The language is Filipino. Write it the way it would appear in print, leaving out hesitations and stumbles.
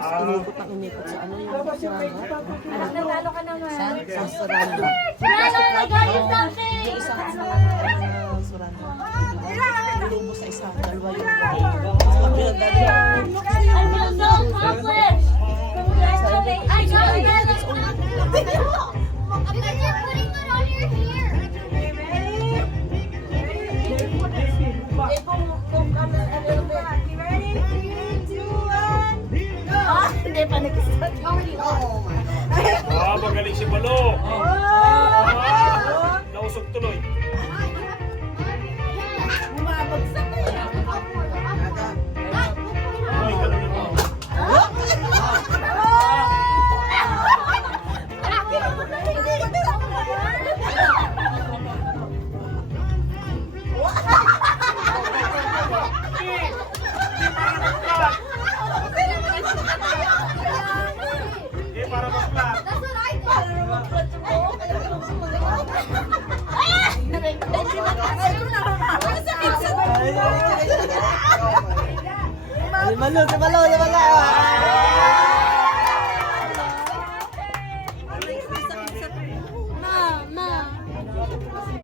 Inikot ang inikot sa ano yung sa Nanalo ka naman. sa surando. Brano, nag-ayos something! Isang surando. Lumos sa isang dalawa yung pinagdali. I feel so accomplished! Congratulations! I got it! You're putting it on your hair! Hindi pa nag-start. Magaling si Balo. Nausog tuloy. Bumabagsak na yan. Ay, ganun ito. Eh, para mag-flat. That's what I thought. Malo.